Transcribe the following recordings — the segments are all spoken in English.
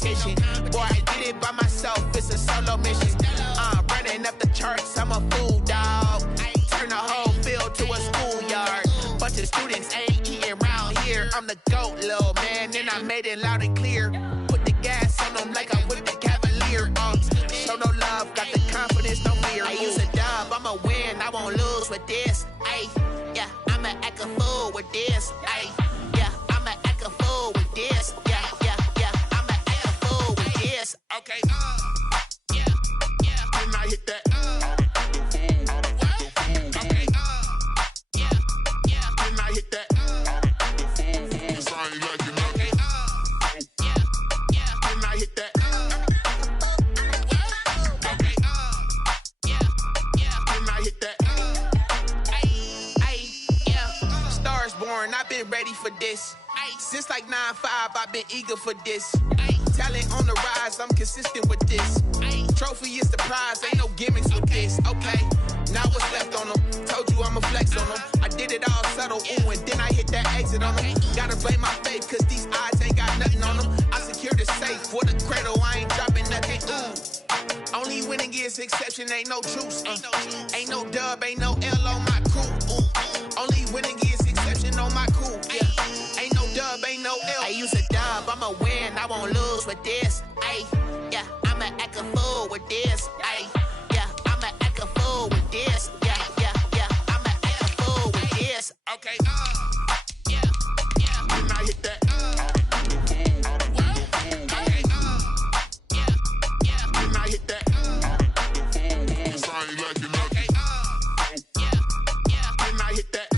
competition. Boy, I did it by myself, it's a solo mission. Running up the charts, I'm a fool, dog. Turn the whole field to a schoolyard. Bunch of students ain't eating round here. I'm the GOAT, little man, and I made it loud and clear. Put the gas on them like I'm with the Cavalier. Show no love, got the confidence, no fear. I use a dub, I'ma win, I won't lose with this. Ay, yeah, I'ma act a fool with this. Ay, yeah, I'ma act a fool with this. Yeah, yeah, yeah, I'ma act a fool with this. Okay, yeah, yeah, and I hit that. Okay, yeah, yeah, and I hit that. Sorry, like you know. Okay, yeah, yeah, and I hit that. Okay, yeah, yeah, and I hit that. Stars born, I've been ready for this. Since like 9-5, I've been eager for this. Talent on the rise, I'm consistent with this. Trophy is the prize, ain't no gimmicks with this. Okay, now what's left on them? Told you I'ma flex on them. I did it all subtle, ooh, and then I hit that exit on them. Gotta blame my faith, cause these odds ain't got nothing on them. I secured the safe for the cradle, I ain't dropping nothing, ooh. Only winning is exception, ain't no truce. Ain't no dub, ain't no L on my crew, ooh. Only winning is exception on my crew, yeah. Ain't no dub, ain't no L. I use a dub, I'ma win, I won't lose with this. Ay, yeah, I'ma act a fool with this. Ay, yeah, I'ma act a fool with this. Yeah, yeah, yeah, I'ma act a fool with this. Okay, yeah, yeah, and I hit that. Okay, yeah, yeah, and I hit that. Sorry, like you know. Okay, yeah, yeah, and I hit that.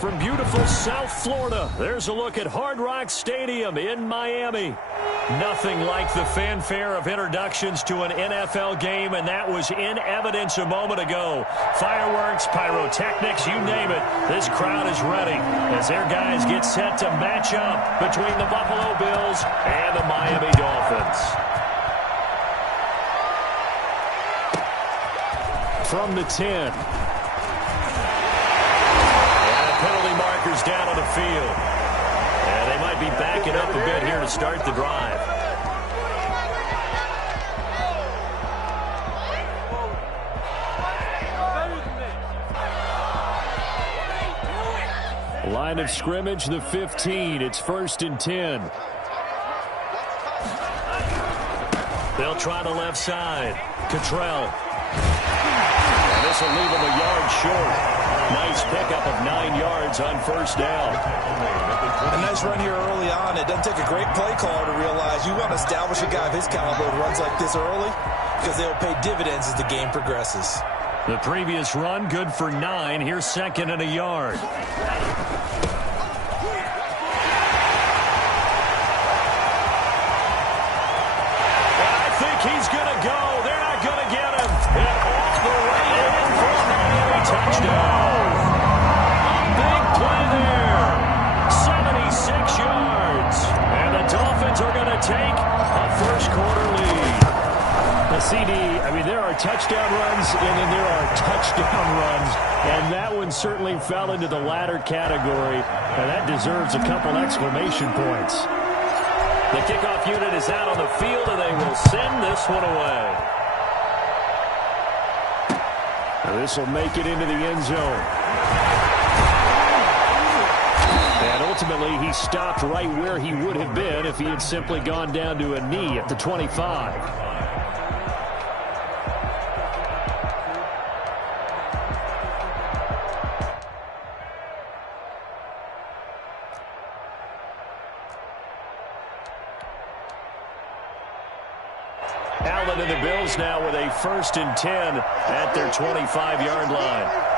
From beautiful South Florida, there's a look at Hard Rock Stadium in Miami. Nothing like the fanfare of introductions to an NFL game, and that was in evidence a moment ago. Fireworks, pyrotechnics, you name it. This crowd is ready as their guys get set to match up between the Buffalo Bills and the Miami Dolphins. From the 10. Penalty markers down on the field. And they might be backing up a bit here to start the drive. Line of scrimmage, the 15. It's 1st and 10. They'll try the left side. Cottrell. And this will leave him a yard short. Nice pickup of 9 yards on 1st down. A nice run here early on. It doesn't take a great play caller to realize you want to establish a guy of his caliber who runs like this early because they'll pay dividends as the game progresses. The previous run, good for 9. Here's 2nd and a yard. I think he's going to go. They're not going to get him. And off the right end for a Miami touchdown. Dolphins are going to take a first-quarter lead. The CD, I mean, there are touchdown runs, and then there are touchdown runs, and that one certainly fell into the latter category, and that deserves a couple exclamation points. The kickoff unit is out on the field, and they will send this one away. Now this will make it into the end zone. And ultimately, he stopped right where he would have been if he had simply gone down to a knee at the 25. Allen and the Bills now with a 1st and 10 at their 25-yard line.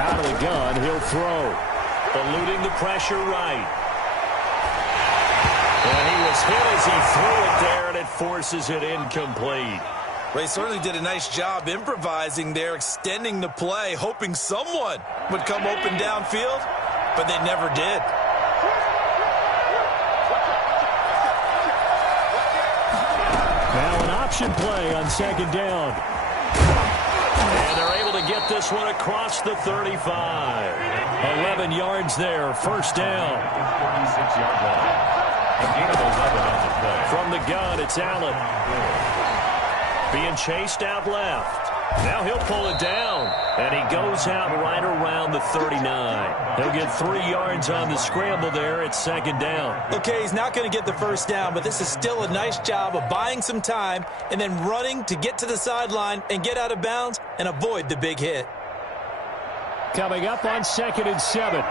Out of the gun, he'll throw. Eluding the pressure right. And he was hit as he threw it there, and it forces it incomplete. Well, he certainly did a nice job improvising there, extending the play, hoping someone would come open downfield, but they never did. Now an option play on second down. And they're able to get this one across the 35. 11 yards there, first down. 46-yard line. A gain of 11 on the play. From the gun, it's Allen. Being chased out left. Now he'll pull it down. And he goes out right around the 39. He'll get 3 yards on the scramble there. It's second down. Okay, he's not going to get the first down, but this is still a nice job of buying some time and then running to get to the sideline and get out of bounds and avoid the big hit. Coming up on 2nd and 7.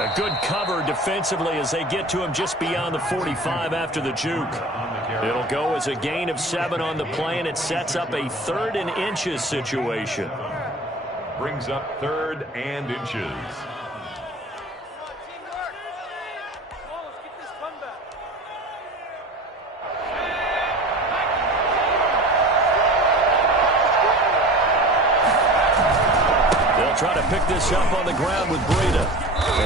A good cover defensively as they get to him just beyond the 45 after the juke. It'll go as a gain of 7 on the play, and it sets up a 3rd and inches situation. Brings up 3rd and inches. Try to pick this up on the ground with Breida.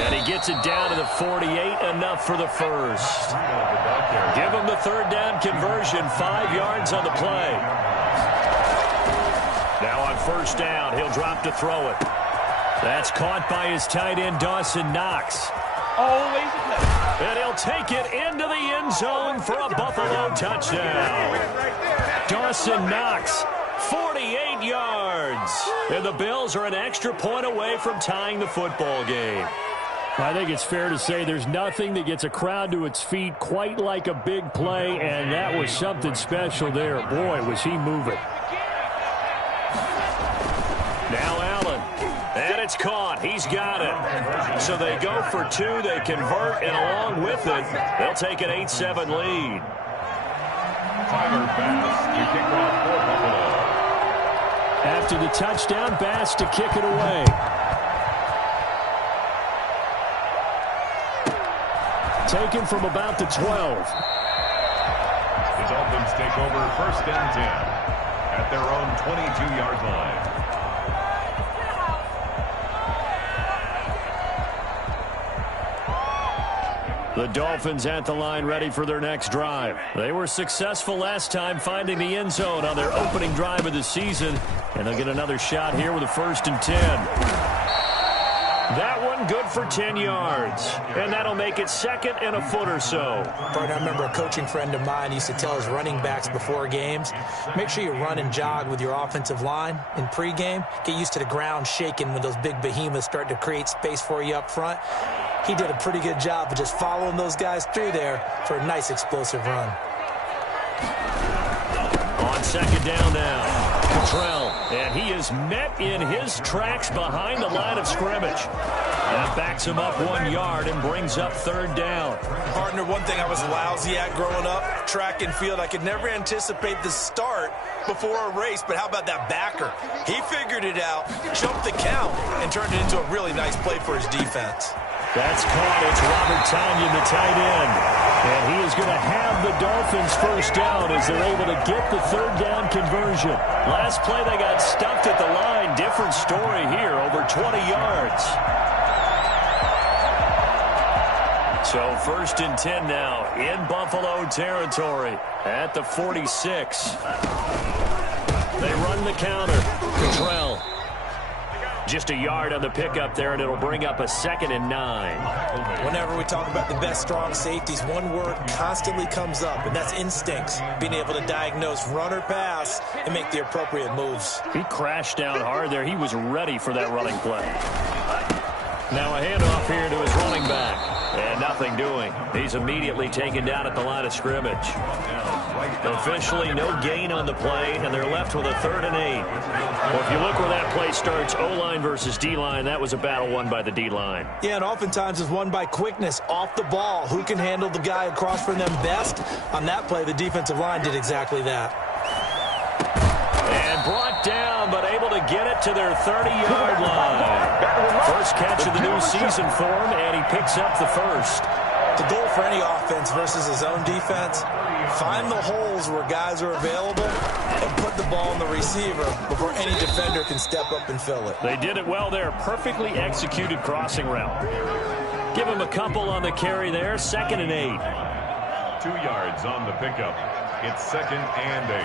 And he gets it down to the 48, enough for the first. Give him the 3rd down conversion, 5 yards on the play. Now on 1st down, he'll drop to throw it. That's caught by his tight end, Dawson Knox. And he'll take it into the end zone for a Buffalo touchdown. Dawson Knox, 48 yards. And the Bills are an extra point away from tying the football game. I think it's fair to say there's nothing that gets a crowd to its feet quite like a big play, and that was something special there. Boy, was he moving. Now Allen. And it's caught. He's got it. So they go for 2. They convert, and along with it, they'll take an 8-7 lead. Tyler Bass to kick off for Buffalo. After the touchdown, Bass to kick it away. Taken from about the 12. The Dolphins take over 1st and 10 at their own 22-yard line. The Dolphins at the line, ready for their next drive. They were successful last time finding the end zone on their opening drive of the season, and they'll get another shot here with a 1st and 10. That one good for 10 yards, and that'll make it 2nd and a foot or so. I remember a coaching friend of mine used to tell his running backs before games, make sure you run and jog with your offensive line in pregame. Get used to the ground shaking when those big behemoths start to create space for you up front. He did a pretty good job of just following those guys through there for a nice explosive run. On 2nd down now, Cottrell, and he is met in his tracks behind the line of scrimmage. That backs him up 1 yard and brings up 3rd down. Partner, one thing I was lousy at growing up, track and field, I could never anticipate the start before a race, but how about that backer? He figured it out, jumped the count, and turned it into a really nice play for his defense. That's caught. It's Robert Tonyan, the tight end. And he is going to have the Dolphins 1st down as they're able to get the 3rd down conversion. Last play, they got stuffed at the line. Different story here, over 20 yards. So 1st and 10 now in Buffalo territory at the 46. They run the counter. Cottrell. Just a yard on the pickup there, and it'll bring up a 2nd and 9. Whenever we talk about the best strong safeties, one word constantly comes up, and that's instincts. Being able to diagnose run or pass and make the appropriate moves. He crashed down hard there. He was ready for that running play. Now a handoff here to his running back. And nothing doing. He's immediately taken down at the line of scrimmage. Officially no gain on the play, and they're left with a 3rd and 8. Well, if you look where that play starts, O-line versus D-line, that was a battle won by the D-line. Yeah, and oftentimes it's won by quickness off the ball. Who can handle the guy across from them best? On that play, the defensive line did exactly that. And brought down, but able to get it to their 30-yard line. First catch of the new season for him, and he picks up the first. The goal for any offense versus his own defense, find the holes where guys are available and put the ball on the receiver before any defender can step up and fill it. They did it well there. Perfectly executed crossing route. Give him a couple on the carry there. 2nd and 8. 2 yards on the pickup. It's 2nd and 8.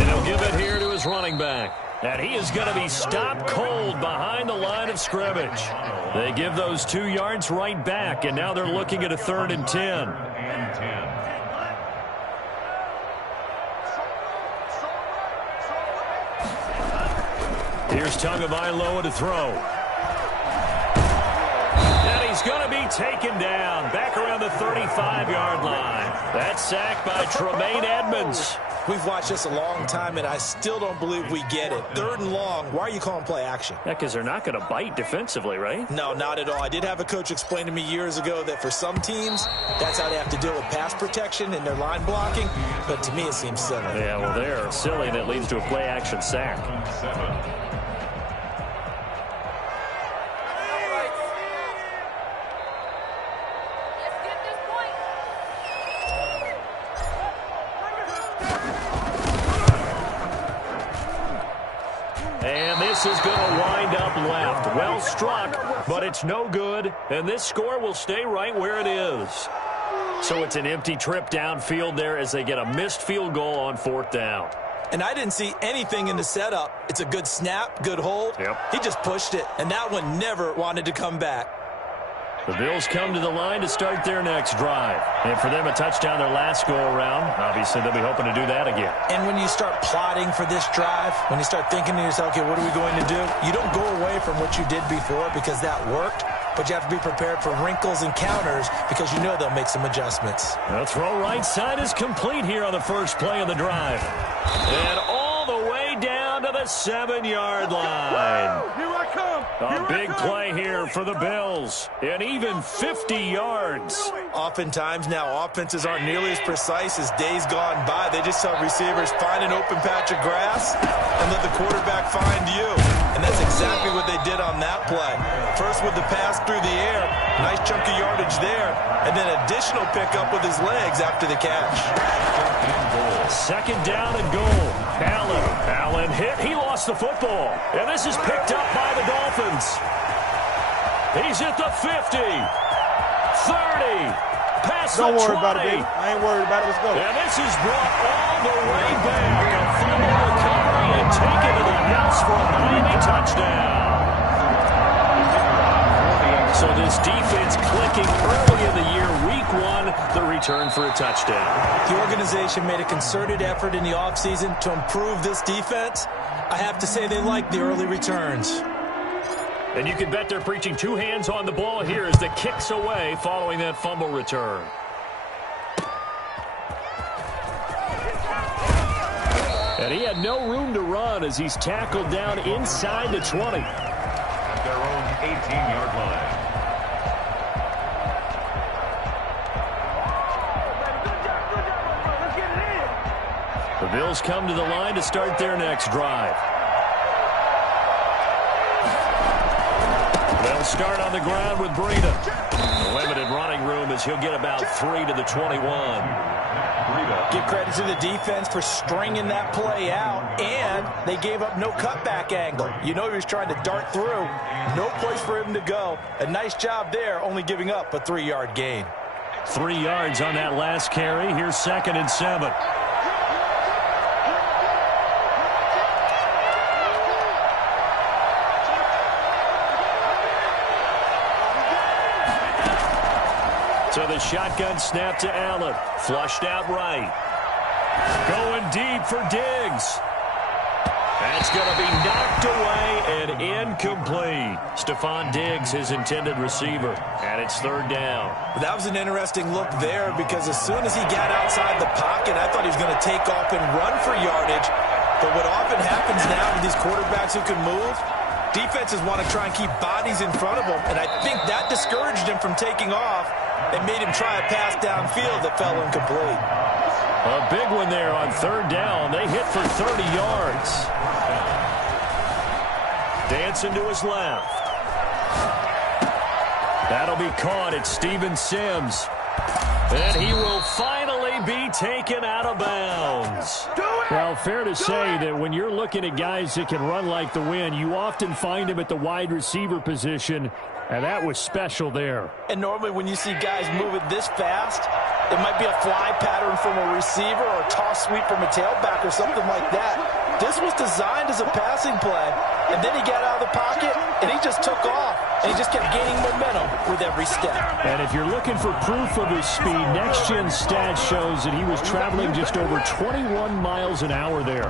And he'll give it here to his running back. And he is going to be stopped cold behind the line of scrimmage. They give those 2 yards right back, and now they're looking at a 3rd and 10. Here's Tagovailoa to throw. And he's going to be taken down back around the 35-yard line. That's sacked by Tremaine Edmonds. We've watched this a long time, and I still don't believe we get it. 3rd and long, why are you calling play action? Yeah, because they're not going to bite defensively, right? No, not at all. I did have a coach explain to me years ago that for some teams, that's how they have to deal with pass protection and their line blocking. But to me, it seems silly. Yeah, well, they're silly, and it leads to a play action sack. 7. This is going to wind up left. Well struck, but it's no good. And this score will stay right where it is. So it's an empty trip downfield there as they get a missed field goal on 4th down. And I didn't see anything in the setup. It's a good snap, good hold. Yep. He just pushed it, and that one never wanted to come back. The Bills come to the line to start their next drive. And for them, a touchdown their last go-around. Obviously, they'll be hoping to do that again. And when you start plotting for this drive, when you start thinking to yourself, okay, what are we going to do? You don't go away from what you did before because that worked, but you have to be prepared for wrinkles and counters because you know they'll make some adjustments. The throw right side is complete here on the first play of the drive. And all the way down to the 7-yard line. Here I come. A big play here for the Bills. And even 50 yards. Oftentimes now offenses aren't nearly as precise as days gone by. They just tell receivers, find an open patch of grass and let the quarterback find you. And that's exactly what they did on that play. First with the pass through the air, nice chunk of yardage there, and then additional pickup with his legs after the catch. 2nd down and goal. Allen hit. He lost the football. And this is picked up by the Dolphins. He's at the 50. 30. Past the 20. Don't worry about it, baby. I ain't worried about it. Let's go. And this is brought all the way back. A fumble recovery and taken to the house for a Miami touchdown. So this defense clicking early in the year, week 1, the return for a touchdown. The organization made a concerted effort in the offseason to improve this defense. I have to say they like the early returns. And you can bet they're preaching 2 hands on the ball here as the kick's away following that fumble return. And he had no room to run as he's tackled down inside the 20. At their own 18-yard line. The Bills come to the line to start their next drive. They'll start on the ground with Breida. Limited running room as he'll get about 3 to the 21. Give credit to the defense for stringing that play out, and they gave up no cutback angle. You know he was trying to dart through. No place for him to go. A nice job there, only giving up a 3-yard gain. 3 yards on that last carry. Here's 2nd and 7. So the shotgun snap to Allen. Flushed out right. Going deep for Diggs. That's going to be knocked away and incomplete. Stephon Diggs, his intended receiver. And it's 3rd down. That was an interesting look there because as soon as he got outside the pocket, I thought he was going to take off and run for yardage. But what often happens now with these quarterbacks who can move, defenses want to try and keep bodies in front of them. And I think that discouraged him from taking off and made him try a pass downfield that fell incomplete. A big one there on third down. They hit for 30 yards. Dancing to his left. That'll be caught at Steven Sims. And he will finally be taken out of bounds. Well, fair to say that when you're looking at guys that can run like the wind, you often find him at the wide receiver position, and that was special there. And normally when you see guys moving this fast, it might be a fly pattern from a receiver or a toss sweep from a tailback or something like that. This was designed as a passing play, and then he got out of the pocket, and he just took off, and he just kept gaining momentum with every step. And if you're looking for proof of his speed, Next Gen Stats shows that he was traveling just over 21 miles an hour there.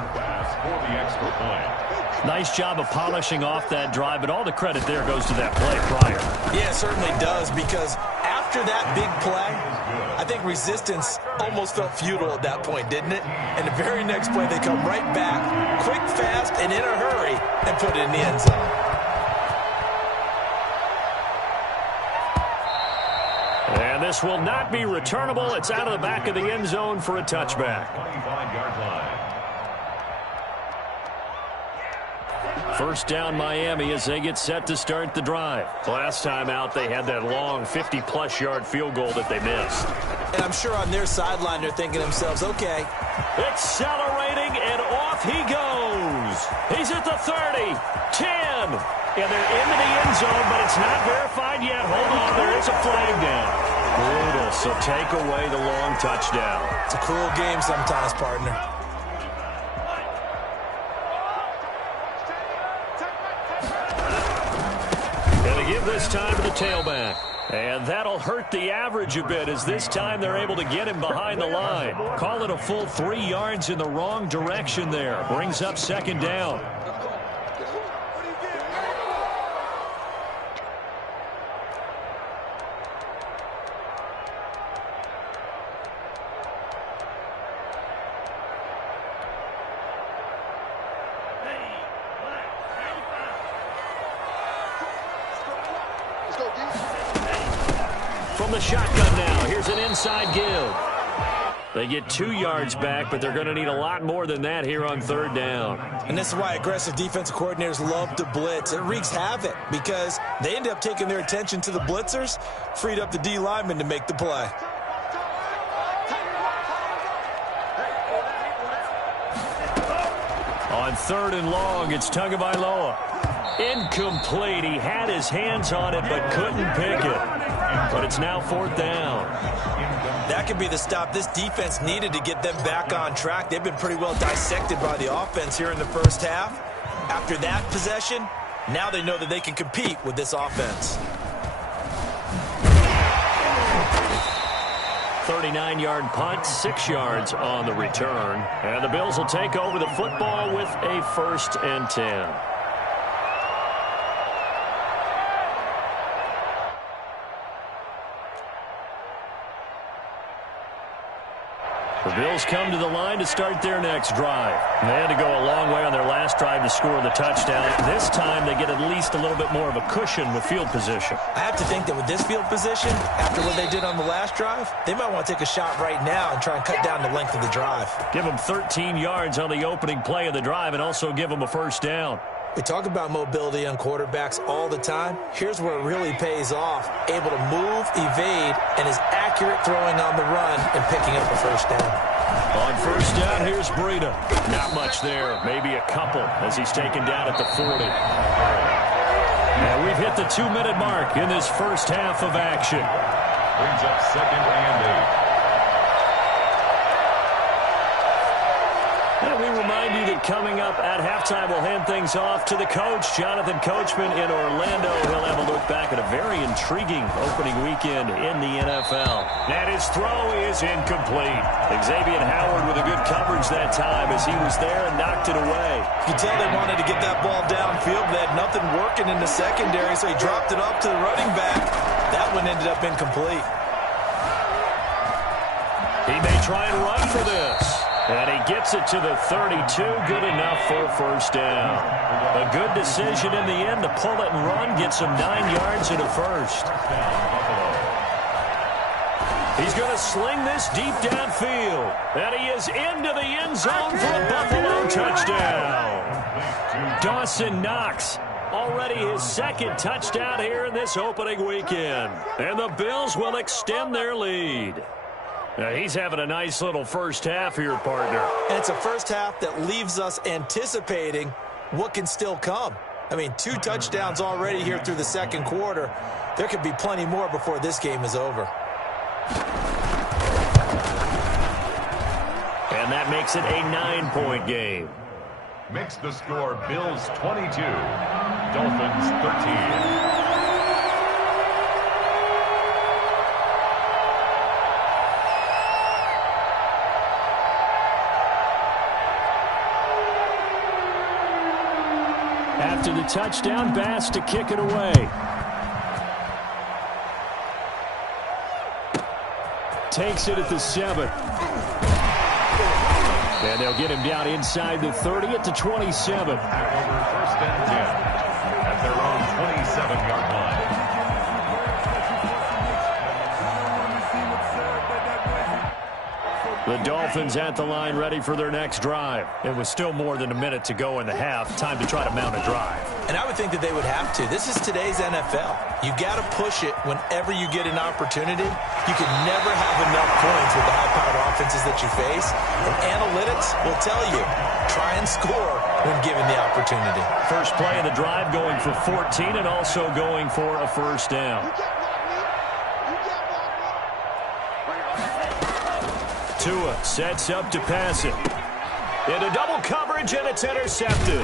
Nice job of polishing off that drive, but all the credit there goes to that play prior. Yeah, it certainly does, because after that big play, I think resistance almost felt futile at that point, didn't it? And the very next play, they come right back, quick, fast, and in a hurry, and put it in the end zone. And this will not be returnable. It's out of the back of the end zone for a touchback. 25-yard line. First down Miami as they get set to start the drive. Last time out, they had that long 50-plus yard field goal that they missed. And I'm sure on their sideline they're thinking to themselves, okay. Accelerating, and off he goes. He's at the 30, 10. And they're into the end zone, but it's not verified yet. Hold on, there is a flag down. Brutal, so take away the long touchdown. It's a cruel game sometimes, partner. Give this time to the tailback. And that'll hurt the average a bit as this time they're able to get him behind the line. Call it a full 3 yards in the wrong direction there. Brings up second down. From the shotgun now, here's an inside give. They get 2 yards back, but they're going to need a lot more than that here on third down. And this is why aggressive defensive coordinators love to blitz. It wreaks havoc because they end up taking their attention to the blitzers, freed up the D lineman to make the play. On third and long, it's Tagovailoa. Incomplete. He had his hands on it but couldn't pick it. But it's now fourth down. That could be the stop this defense needed to get them back on track. They've been pretty well dissected by the offense here in the first half. After that possession, now they know that they can compete with this offense. 39-yard punt, 6 yards on the return. And the Bills will take over the football with a 1st and 10. The Bills come to the line to start their next drive. They had to go a long way on their last drive to score the touchdown. This time they get at least a little bit more of a cushion with field position. I have to think that with this field position, after what they did on the last drive, they might want to take a shot right now and try and cut down the length of the drive. Give them 13 yards on the opening play of the drive and also give them a first down. We talk about mobility on quarterbacks all the time. Here's where it really pays off. Able to move, evade, and is accurate throwing on the run and picking up a first down. On first down, here's Breida. Not much there, maybe a couple as he's taken down at the 40. And we've hit the 2-minute mark in this first half of action. Brings up second and 8. And we remind you that coming up at halftime, we'll hand things off to the coach, Jonathan Coachman in Orlando. He'll have a look back at a very intriguing opening weekend in the NFL. And his throw is incomplete. Xavier Howard with a good coverage that time as he was there and knocked it away. You can tell they wanted to get that ball downfield. They had nothing working in the secondary, so he dropped it off to the running back. That one ended up incomplete. He may try and run for this. And he gets it to the 32, good enough for a first down. A good decision in the end to pull it and run, get some 9 yards and a first. He's going to sling this deep downfield. And he is into the end zone for a Buffalo touchdown. Dawson Knox, already his second touchdown here in this opening weekend. And the Bills will extend their lead. Now, he's having a nice little first half here, partner. And it's a first half that leaves us anticipating what can still come. I mean, 2 touchdowns already here through the second quarter. There could be plenty more before this game is over. And that makes it a 9-point game. Makes the score Bills 22, Dolphins 13. After the touchdown, Bass to kick it away. Takes it at the 7. And they'll get him down inside the 30 at the 27. Over 1st and 10 at their own 27-yard line. The Dolphins at the line, ready for their next drive. It was still more than a minute to go in the half. Time to try to mount a drive. And I would think that they would have to. This is today's NFL. You got to push it whenever you get an opportunity. You can never have enough points with the high-powered offenses that you face. And analytics will tell you, try and score when given the opportunity. First play of the drive going for 14 and also going for a first down. Tua sets up to pass it. Into double coverage, and it's intercepted.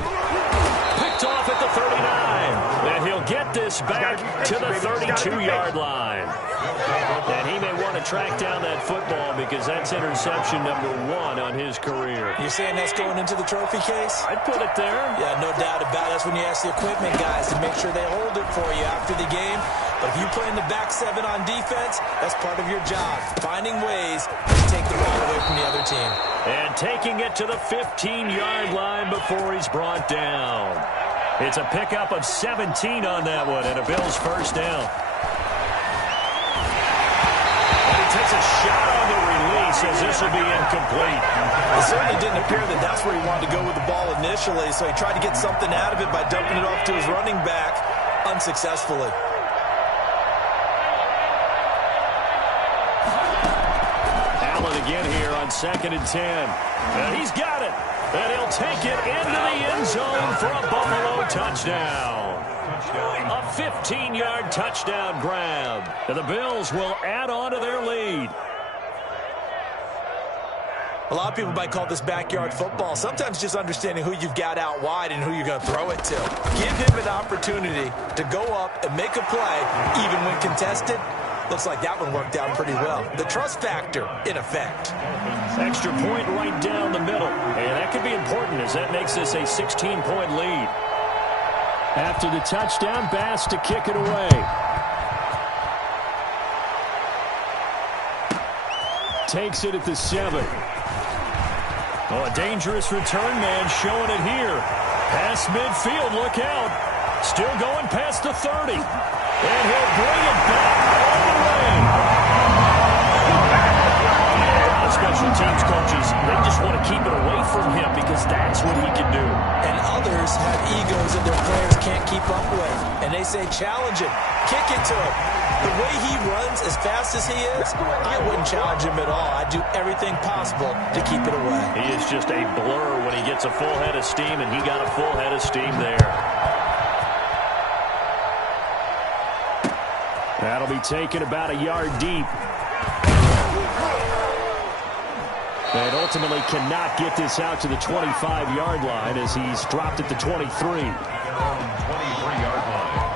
Picked off at the 39. And he'll get this back to the 32-yard line. And he may want to track down that football because that's interception number 1 on his career. You're saying that's going into the trophy case? I'd put it there. Yeah, no doubt about it. That's when you ask the equipment guys to make sure they hold it for you after the game. But if you play in the back 7 on defense, that's part of your job. Finding ways to take the ball away from the other team. And taking it to the 15-yard line before he's brought down. It's a pickup of 17 on that one and a Bills first down. And he takes a shot on the release as this will be incomplete. It certainly didn't appear that that's where he wanted to go with the ball initially, so he tried to get something out of it by dumping it off to his running back unsuccessfully. Again here on 2nd and 10. And he's got it. And he'll take it into the end zone for a Buffalo touchdown. A 15-yard touchdown grab. And the Bills will add on to their lead. A lot of people might call this backyard football. Sometimes just understanding who you've got out wide and who you're going to throw it to. Give him an opportunity to go up and make a play, even when contested. Looks like that one worked out pretty well. The trust factor in effect. Extra point right down the middle. And that could be important as that makes this a 16-point lead. After the touchdown, Bass to kick it away. Takes it at the 7. Oh, a dangerous return man showing it here. Past midfield, look out. Still going past the 30. And he'll bring it back all the way. Yeah, special teams coaches, they just want to keep it away from him because that's what he can do. And others have egos that their players can't keep up with. And they say, challenge him. Kick it to him. The way he runs as fast as he is, I wouldn't challenge him at all. I'd do everything possible to keep it away. He is just a blur when he gets a full head of steam, and he got a full head of steam there. That'll be taken about a yard deep. And ultimately cannot get this out to the 25-yard line as he's dropped at the 23. 23-yard line.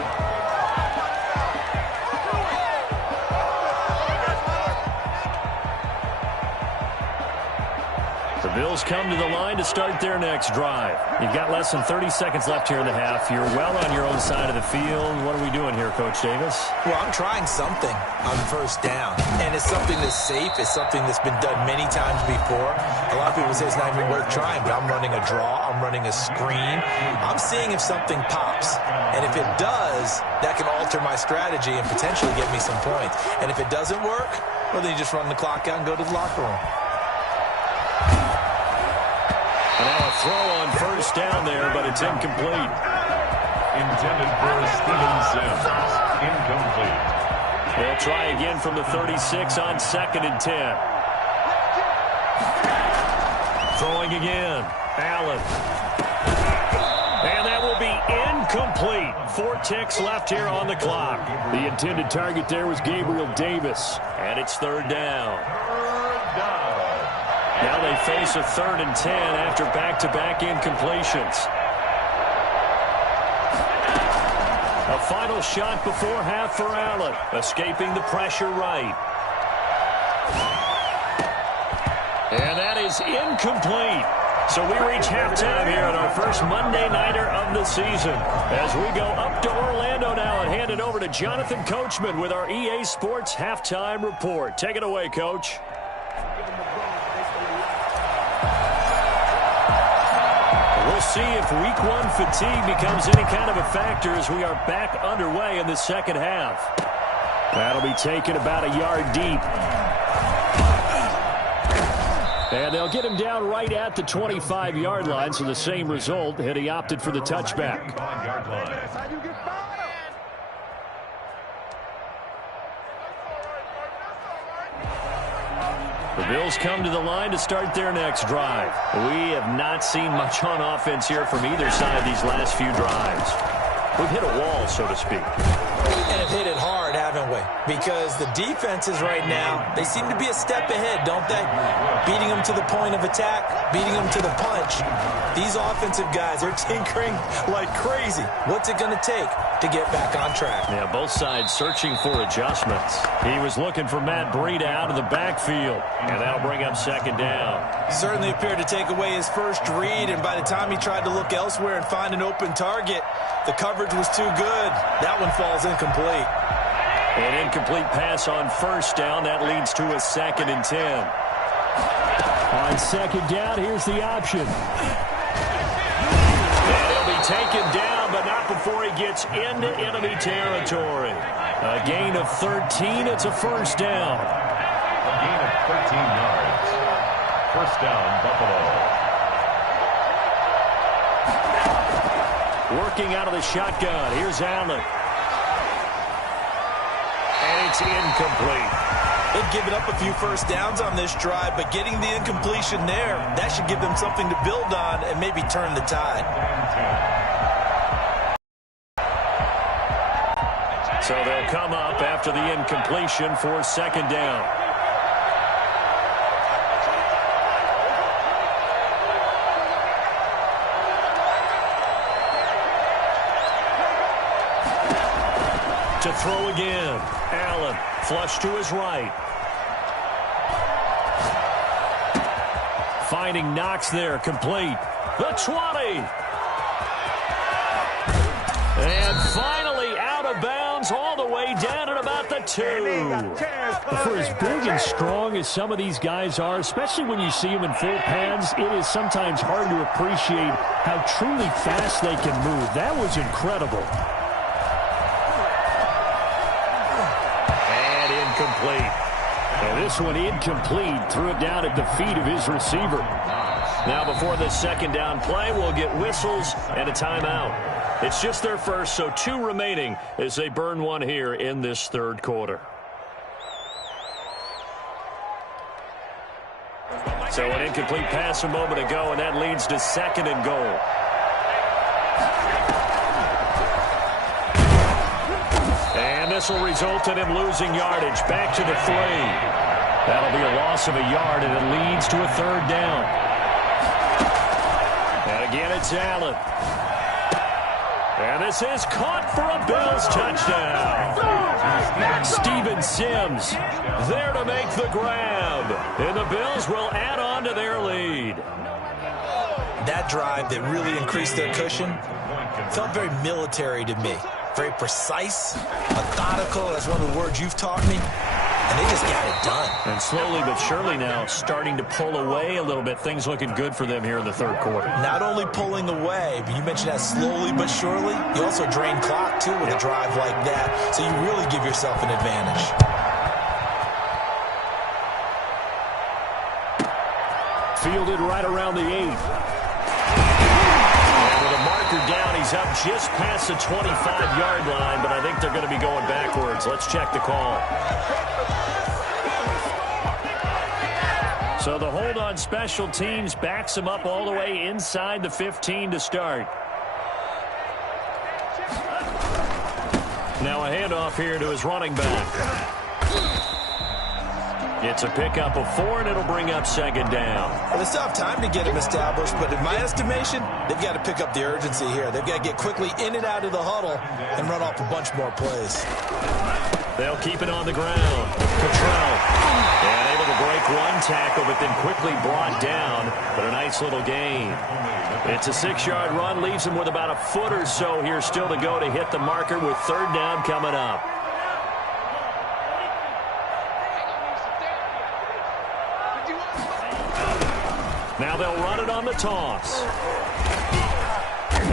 The Bills come to the line to start their next drive. You've got less than 30 seconds left here in the half. You're well on your own side of the field. What are we doing here, Coach Davis? Well, I'm trying something on first down. And it's something that's safe. It's something that's been done many times before. A lot of people say it's not even worth trying, but I'm running a draw. I'm running a screen. I'm seeing if something pops. And if it does, that can alter my strategy and potentially get me some points. And if it doesn't work, Or then you just run the clock out and go to the locker room. And now a throw on first down there, but it's incomplete. Intended for Steven Sims. Incomplete. They'll try again from the 36 on 2nd and 10. Throwing again. Allen. And that will be incomplete. 4 ticks left here on the clock. The intended target there was Gabriel Davis. And it's 3rd down. Now they face a 3rd and 10 after back-to-back incompletions. A final shot before half for Allen. Escaping the pressure right. And that is incomplete. So we reach halftime here at our first Monday Nighter of the season. As we go up to Orlando now and hand it over to Jonathan Coachman with our EA Sports Halftime Report. Take it away, Coach. We'll see if Week 1 fatigue becomes any kind of a factor as we are back underway in the second half. That'll be taken about a yard deep. And they'll get him down right at the 25-yard line, so the same result, and he opted for the touchback. The Bills come to the line to start their next drive. We have not seen much on offense here from either side these last few drives. We've hit a wall, so to speak. And have hit it hard, haven't we? Because the defenses right now, they seem to be a step ahead, don't they? Beating them to the point of attack, beating them to the punch. These offensive guys are tinkering like crazy. What's it going to take to get back on track? Yeah, both sides searching for adjustments. He was looking for Matt Breida out of the backfield, and that'll bring up 2nd down. Certainly appeared to take away his first read, and by the time he tried to look elsewhere and find an open target, the coverage was too good. That one falls incomplete. An incomplete pass on first down. That leads to a 2nd and 10. On 2nd down, here's the option. And he'll be taken down, but not before he gets into enemy territory. A gain of 13. It's a first down. A gain of 13 yards. First down, Buffalo. Working out of the shotgun. Here's Allen. And it's incomplete. They've given up a few first downs on this drive, but getting the incompletion there, that should give them something to build on and maybe turn the tide. So they'll come up after the incompletion for 2nd down. To throw again. Allen, flush to his right. Finding Knox there, complete. The 20. And finally out of bounds all the way down at about the 2. For as big and strong as some of these guys are, especially when you see them in full pads, it is sometimes hard to appreciate how truly fast they can move. That was incredible. Incomplete. And this one incomplete. Threw it down at the feet of his receiver. Now before the 2nd down play, we'll get whistles and a timeout. It's just their first, so 2 remaining as they burn one here in this 3rd quarter. So an incomplete pass a moment ago, and that leads to 2nd and goal. This will result in him losing yardage. Back to the 3. That'll be a loss of a yard, and it leads to a 3rd down. And again, it's Allen. And this is caught for a Bills touchdown. Steven Sims there to make the grab. And the Bills will add on to their lead. That drive that really increased their cushion felt very military to me. Very precise, methodical, that's one of the words you've taught me, and they just got it done. And slowly but surely now starting to pull away a little bit. Things looking good for them here in the 3rd quarter. Not only pulling away, but you mentioned that slowly but surely. You also drain clock, too, with a drive like that, so you really give yourself an advantage. Fielded right around the 8. And with a marker down, he's up just past the 25-yard line, but I think they're going to be going backwards. Let's check the call. So the hold on special teams backs him up all the way inside the 15 to start. Now a handoff here to his running back. It's a pickup of 4, and it'll bring up second down. Well, they still have time to get him established, but in my estimation, they've got to pick up the urgency here. They've got to get quickly in and out of the huddle and run off a bunch more plays. They'll keep it on the ground. Cottrell. And able to break one tackle, but then quickly brought down. But a nice little gain. It's a 6-yard run. Leaves him with about a foot or so here still to go to hit the marker with third down coming up. Now they'll run it on the toss.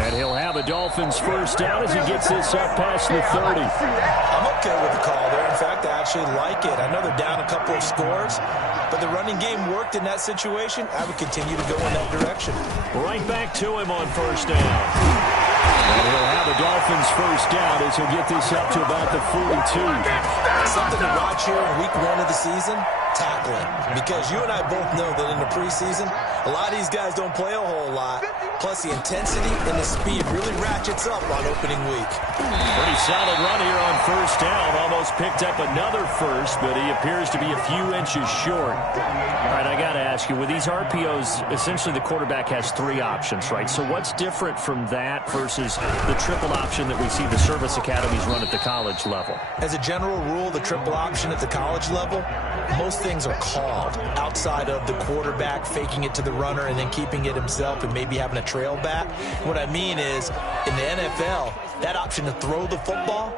And he'll have a Dolphins first down as he gets this up past the 30. I'm okay with the call there. In fact, I actually like it. I know they're down a couple of scores, but the running game worked in that situation. I would continue to go in that direction. Right back to him on first down. And he'll have a Dolphins first down as he'll get this up to about the 42. Something to watch here in week 1 of the season, tackling. Because you and I both know that in the preseason, a lot of these guys don't play a whole lot. Plus, the intensity and the speed really ratchets up on opening week. Pretty solid run here on first down. Almost picked up another first, but he appears to be a few inches short. All right, I got to ask you, with these RPOs, essentially the quarterback has 3 options, right? So what's different from that versus the triple option that we see the service academies run at the college level? As a general rule, the triple option at the college level, most things are called outside of the quarterback faking it to the runner and then keeping it himself and maybe having a trail back. What I mean is, in the NFL, that option to throw the football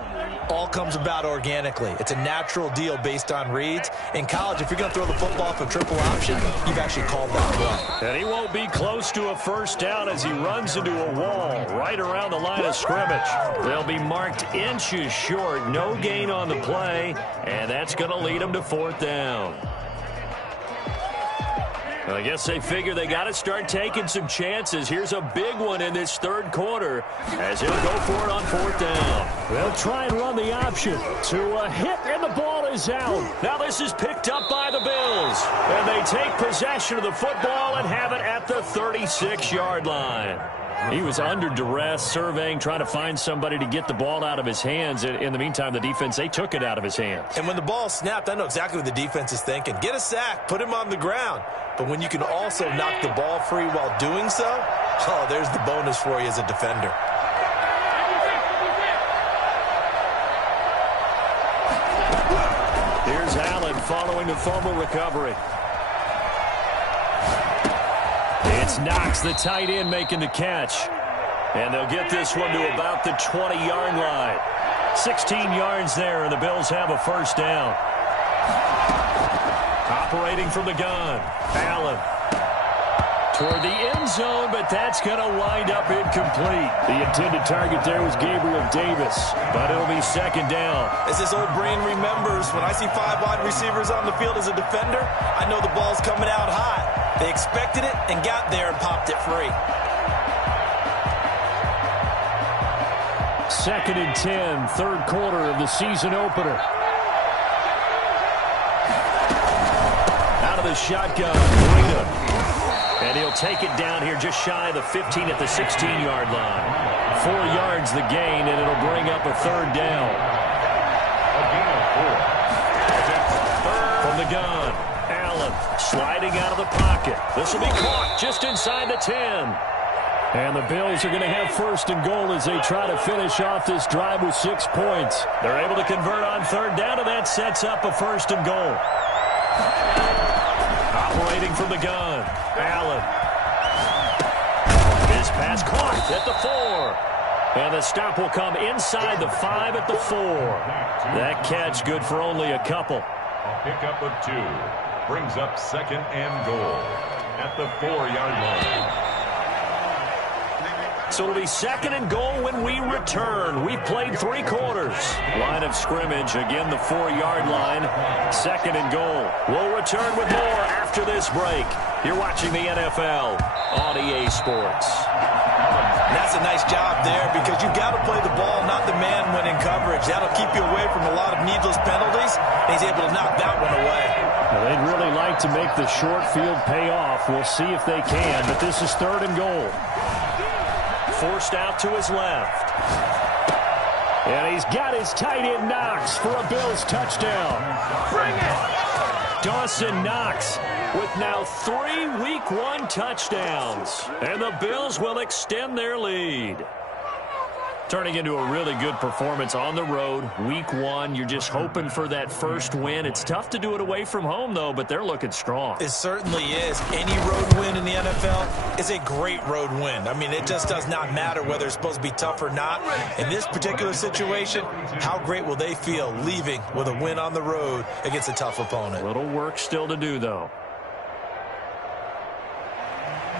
all comes about organically. It's a natural deal based on reads. In college, if you're going to throw the football for triple option, you've actually called that play. And he won't be close to a first down as he runs into a wall right around the line of scrimmage. They'll be marked inches short. No gain on the play, and that's going to lead him to fourth down. Well, I guess they figure they got to start taking some chances. Here's a big one in this third quarter as he'll go for it on fourth down. They'll try and run the option to a hit, and the ball is out. Now this is picked up by the Bills, and they take possession of the football and have it at the 36-yard line. He was under duress, surveying, trying to find somebody to get the ball out of his hands. In the meantime, the defense, they took it out of his hands. And when the ball snapped, I know exactly what the defense is thinking. Get a sack, put him on the ground. But when you can also knock the ball free while doing so, oh, there's the bonus for you as a defender. Here's Allen following the fumble recovery. It's Knox, the tight end, making the catch. And they'll get this one to about the 20-yard line. 16 yards there, and the Bills have a first down. Operating from the gun, Allen. Toward the end zone, but that's going to wind up incomplete. The intended target there was Gabriel Davis, but it'll be second down. As this old brain remembers, when I see 5 wide receivers on the field as a defender, I know the ball's coming out hot. They expected it and got there and popped it free. 2nd and 10, third quarter of the season opener. Out of the shotgun, Rita. And he'll take it down here just shy of the 15 at the 16-yard line. 4 yards the gain, and it'll bring up a third down. From the gun, Allen sliding out of the pocket. This will be caught just inside the 10. And the Bills are going to have first and goal as they try to finish off this drive with 6 points. They're able to convert on third down, and that sets up a first and goal. Operating from the gun, Allen. His pass caught at the 4. And the stop will come inside the 5 at the 4. That catch good for only a couple. A pickup of 2 brings up second and goal at the 4-yard line. So so it'll be 2nd and goal when we return. We've played 3 quarters. Line of scrimmage, again the 4-yard line. 2nd and goal. We'll return with more after this break. You're watching the NFL on EA Sports. That's a nice job there because you've got to play the ball, not the man when in coverage. That'll keep you away from a lot of needless penalties. And he's able to knock that one away. Well, they'd really like to make the short field pay off. We'll see if they can, but this is 3rd and goal. Forced out to his left. And he's got his tight end Knox for a Bills touchdown. Bring it! Dawson Knox with now 3 Week 1 touchdowns. And the Bills will extend their lead. Turning into a really good performance on the road. Week 1, you're just hoping for that first win. It's tough to do it away from home, though, but they're looking strong. It certainly is. Any road win in the NFL is a great road win. I mean, it just does not matter whether it's supposed to be tough or not. In this particular situation, how great will they feel leaving with a win on the road against a tough opponent? A little work still to do, though.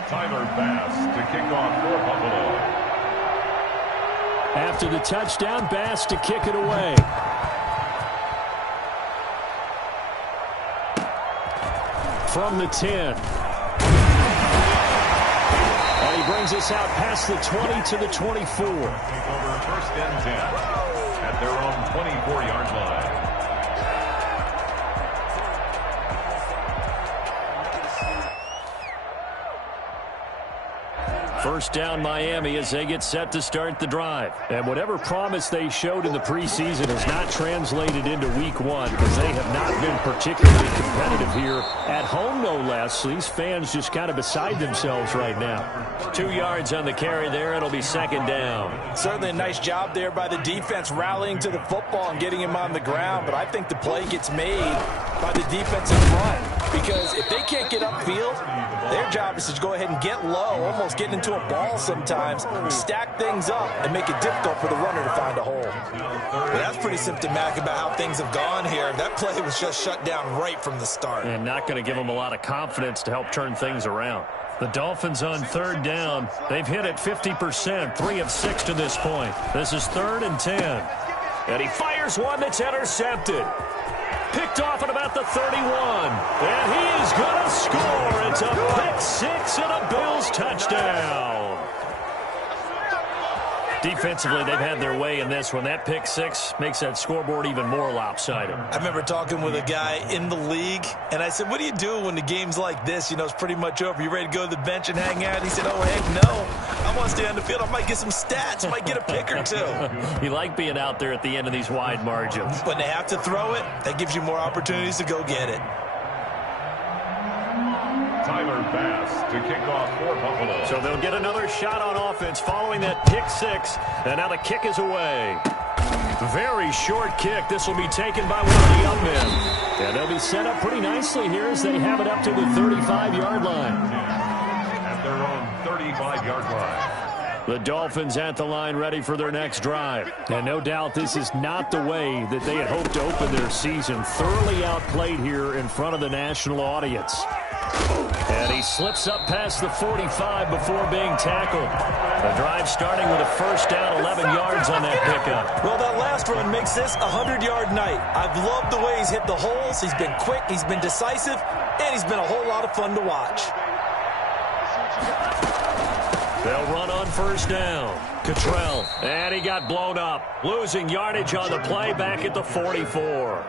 Tyler Bass to kick off for Buffalo. After the touchdown, Bass to kick it away. From the 10. And he brings us out past the 20 to the 24. Take over 1st and 10 at their own 24-yard line. First down Miami as they get set to start the drive. And whatever promise they showed in the preseason has not translated into Week 1 because they have not been particularly competitive here at home, no less. These fans just kind of beside themselves right now. 2 yards on the carry there. It'll be 2nd down. Certainly a nice job there by the defense rallying to the football and getting him on the ground. But I think the play gets made by the defensive front because if they can't get upfield, their job is to go ahead and get low, almost get into a ball sometimes, stack things up, and make it difficult for the runner to find a hole. But that's pretty symptomatic about how things have gone here. That play was just shut down right from the start. And not going to give them a lot of confidence to help turn things around. The Dolphins on 3rd down. They've hit it 50%, 3 of 6 to this point. This is 3rd and 10. And he fires one that's intercepted. Picked off at about the 31. And he is going to score. It's a pick 6 and a Bills touchdown. Defensively, they've had their way in this one. That pick 6 makes that scoreboard even more lopsided. I remember talking with a guy in the league, and I said, what do you do when the game's like this? You know, it's pretty much over. You ready to go to the bench and hang out? He said, oh, heck no. I want to stay on the field. I might get some stats. I might get a pick or 2. You like being out there at the end of these wide margins. When they have to throw it, that gives you more opportunities to go get it. Tyler Bass to kick off for Buffalo. So they'll get another shot on offense following that pick 6. And now the kick is away. Very short kick. This will be taken by one of the young men. And they'll be set up pretty nicely here as they have it up to the 35-yard line. At their own 35-yard line. The Dolphins at the line ready for their next drive. And no doubt this is not the way that they had hoped to open their season. Thoroughly outplayed here in front of the national audience. And he slips up past the 45 before being tackled. The drive starting with a first down, 11 yards on that pickup. Well, that last run makes this a 100-yard night. I've loved the way he's hit the holes. He's been quick, he's been decisive, and he's been a whole lot of fun to watch. They'll run on first down. Cottrell, and he got blown up. Losing yardage on the play back at the 44.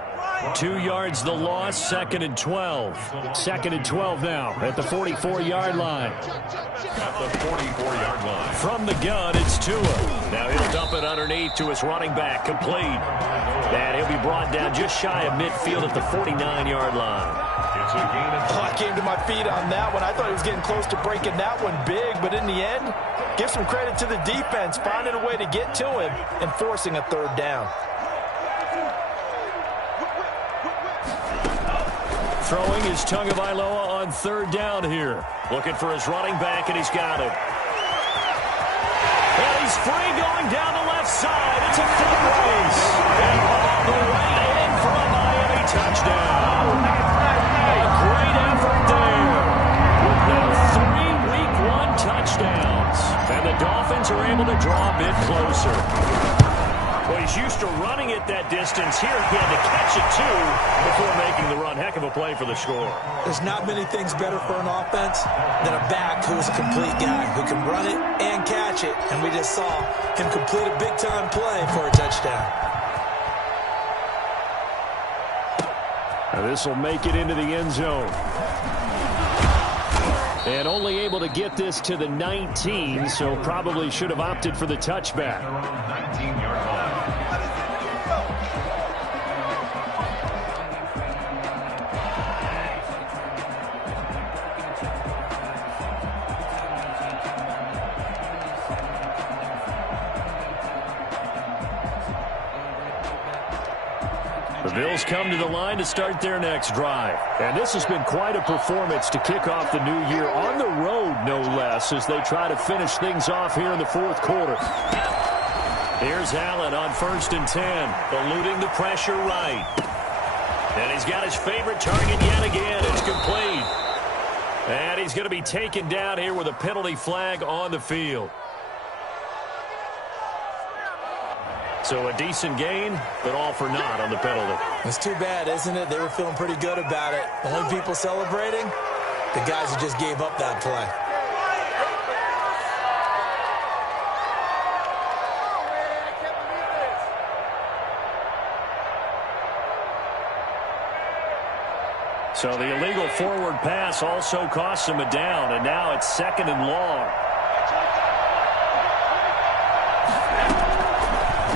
2 yards the loss, 2nd and 12. 2nd and 12 now at the 44-yard line. At the 44-yard line. From the gun, it's Tua. Now he'll dump it underneath to his running back, complete. And he'll be brought down just shy of midfield at the 49-yard line. It's a gain of... I came to my feet on that one. I thought he was getting close to breaking that one big, but in the end, give some credit to the defense, finding a way to get to him and forcing a 3rd down. Throwing is Tagovailoa on 3rd down here. Looking for his running back, and he's got it. And he's free going down the left side. It's a foot race. And all the way in for a Miami touchdown. A great effort there. With now 3 Week 1 touchdowns. And the Dolphins are draw a bit closer. Well, he's used to running it that distance. Here he had to catch it, too, before making the run. Heck of a play for the score. There's not many things better for an offense than a back who is a complete guy, who can run it and catch it. And we just saw him complete a big-time play for a touchdown. Now this will make it into the end zone. And only able to get this to the 19, so probably should have opted for the touchback. 19-yard line. The Bills come to the line to start their next drive. And this has been quite a performance to kick off the new year on the road, no less, as they try to finish things off here in the fourth quarter. Here's Allen on 1st and 10, eluding the pressure right. And he's got his favorite target yet again. It's complete. And he's going to be taken down here with a penalty flag on the field. So a decent gain, but all for naught on the penalty. It's too bad, isn't it? They were feeling pretty good about it. The only people celebrating, the guys who just gave up that play. So the illegal forward pass also costs him a down, and now it's 2nd and long.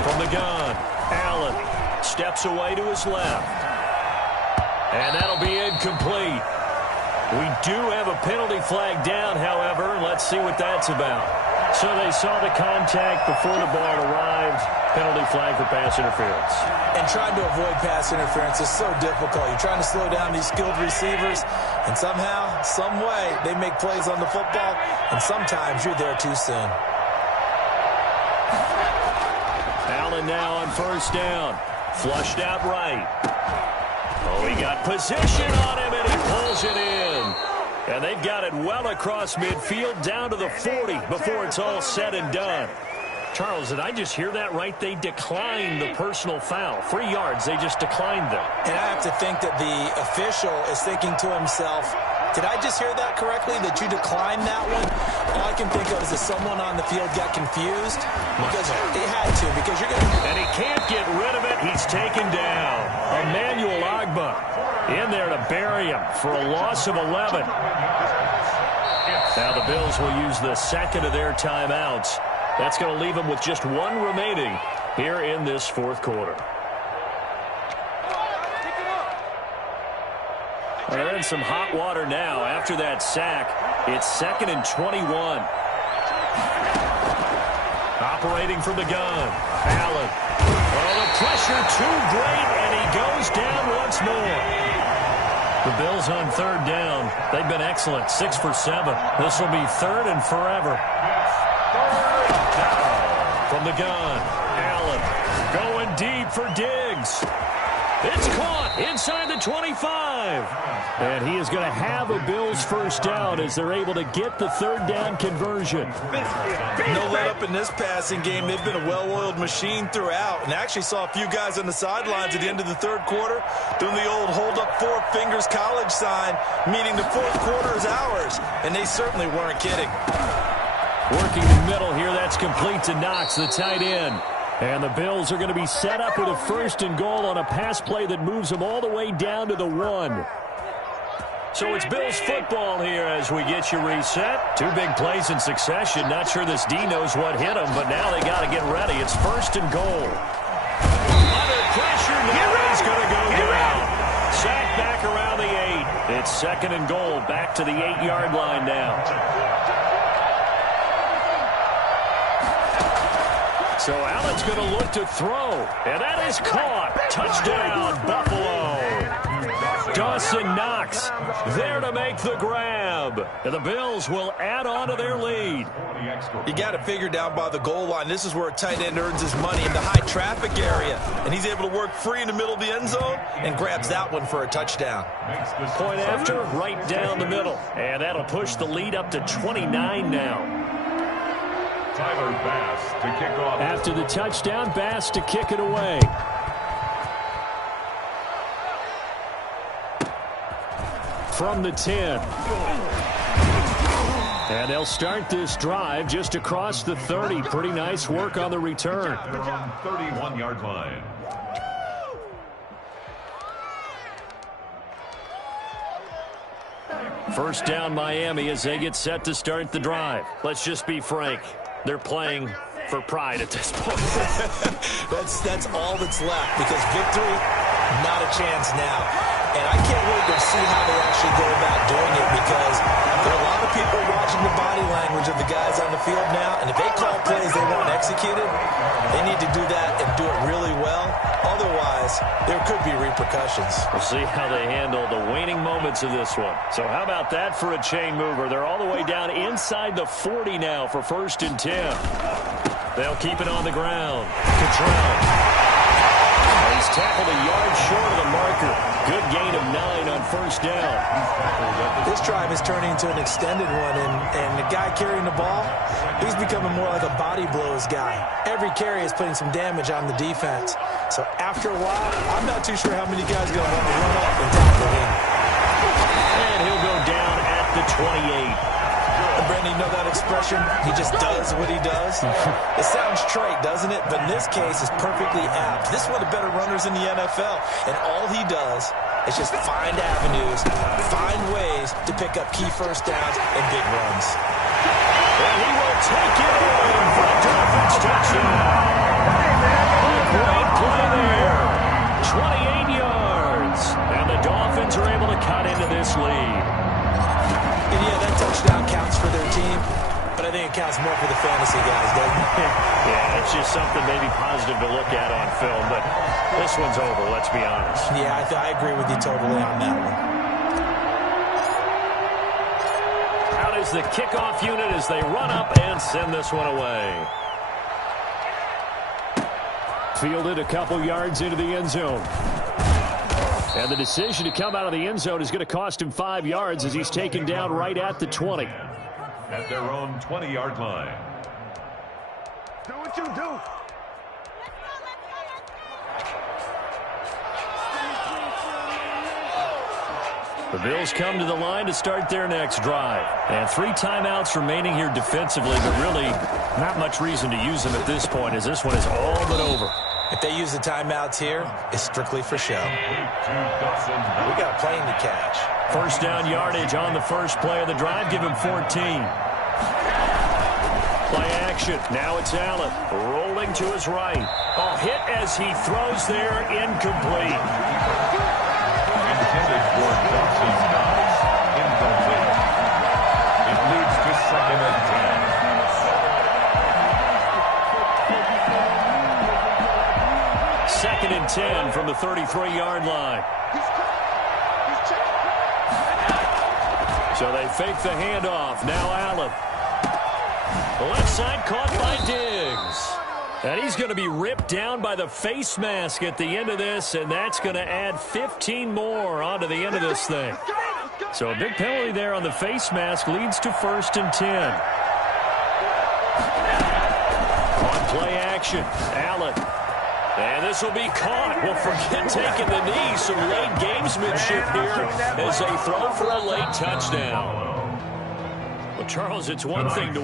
From the gun, Allen steps away to his left. And that'll be incomplete. We do have a penalty flag down, however. Let's see what that's about. So they saw the contact before the ball arrived. Penalty flag for pass interference. And trying to avoid pass interference is so difficult. You're trying to slow down these skilled receivers, and somehow, some way, they make plays on the football, and sometimes you're there too soon. Allen now on 1st down. Flushed out right. Oh, he got position on him, and he pulls it in. And they've got it well across midfield down to the 40 before it's all said and done. Charles, did I just hear that right? They declined the personal foul. 3 yards, they just declined them. And I have to think that the official is thinking to himself, did I just hear that correctly, that you declined that one? All I can think of is that someone on the field got confused because they had to, because you're going to... And he can't get rid of it. He's taken down. Emmanuel Ogbah in there to bury him for a loss of 11. Now the Bills will use the 2nd of their timeouts. That's going to leave them with just 1 remaining here in this 4th quarter. Well, they're in some hot water now. After that sack, it's 2nd and 21. Operating from the gun, Allen. Oh, the pressure too great, and he goes down once more. The Bills on 3rd down. They've been excellent, 6 for 7. This will be 3rd and forever. From the gun, Allen going deep for Diggs. It's caught inside the 25. And he is going to have a Bills 1st down as they're able to get the 3rd down conversion. No let up in this passing game. They've been a well-oiled machine throughout. And actually saw a few guys on the sidelines at the end of the 3rd quarter doing the old hold up 4 fingers college sign, meaning the 4th quarter is ours. And they certainly weren't kidding. Working the middle here, that's complete to Knox, the tight end. And the Bills are going to be set up with a 1st and goal on a pass play that moves them all the way down to the 1. So it's Bills football here as we get you reset. 2 big plays in succession. Not sure this D knows what hit him, but now they got to get ready. It's 1st and goal. Under pressure, now he's going to go down. Sack back around the 8. It's 2nd and goal, back to the 8-yard line now. So Allen's going to look to throw, and that is caught. Touchdown, Buffalo. Dawson Knox there to make the grab. And the Bills will add on to their lead. You got to figure down by the goal line. This is where a tight end earns his money, in the high traffic area. And he's able to work free in the middle of the end zone and grabs that one for a touchdown. Point after, right down the middle. And that'll push the lead up to 29 now. Tyler Bass to kick off. After the touchdown, Bass to kick it away. From the 10. And they'll start this drive just across the 30. Pretty nice work on the return. Their own 31-yard line. First down Miami as they get set to start the drive. Let's just be frank. They're playing for pride at this point. That's all that's left, because victory, not a chance now. And I can't wait to see how they actually go about doing it, because there are a lot of people watching the body language of the guys on the field now, and if they call plays they want executed, they need to do that and do it really well. Otherwise, there could be repercussions. We'll see how they handle the waning moments of this one. So how about that for a chain mover? They're all the way down inside the 40 now for 1st and 10. They'll keep it on the ground. Cottrell. He's tackled a yard short of the marker. Good gain of 9 on 1st down. This drive is turning into an extended one, and the guy carrying the ball, he's becoming more like a body blows guy. Every carry is putting some damage on the defense. So after a while, I'm not too sure how many guys are going to want to run up and tackle him. And he'll go down at the 28. Brandon, you know that expression? He just does what he does. It sounds trite, doesn't it? But in this case, it's perfectly apt. This is one of the better runners in the NFL, and all he does is just find avenues, find ways to pick up key first downs and big runs. And he will take it in for a Dolphins touchdown. A great play there. 28 yards. And the Dolphins are able to cut into this lead. And yeah, that touchdown counts for their team, but I think it counts more for the fantasy guys, doesn't it? Yeah, it's just something maybe positive to look at on film, but this one's over, let's be honest. Yeah, I agree with you totally on that one. Out is the kickoff unit as they run up and send this one away. Fielded a couple yards into the end zone. And the decision to come out of the end zone is going to cost him 5 yards as he's taken down right at the 20. At their own 20-yard line. Do what you do. The Bills come to the line to start their next drive. And 3 timeouts remaining here defensively, but really not much reason to use them at this point as this one is all but over. If they use the timeouts here, it's strictly for show. We got a plane to catch. First down yardage on the first play of the drive. Give him 14. Play action. Now it's Allen. Rolling to his right. A hit as he throws there. Incomplete. Intended for Dawson Knox. Incomplete. It leads to 2nd and 10. Second and 10 from the 33-yard line. So they fake the handoff. Now Allen. Left side caught by Diggs. And he's going to be ripped down by the face mask at the end of this, and that's going to add 15 more onto the end of this thing. So a big penalty there on the face mask leads to 1st and 10. On play action, Allen. And this will be caught. Well, forget taking the knee. Some late gamesmanship here as they throw for a late touchdown. Well, Charles, it's one thing to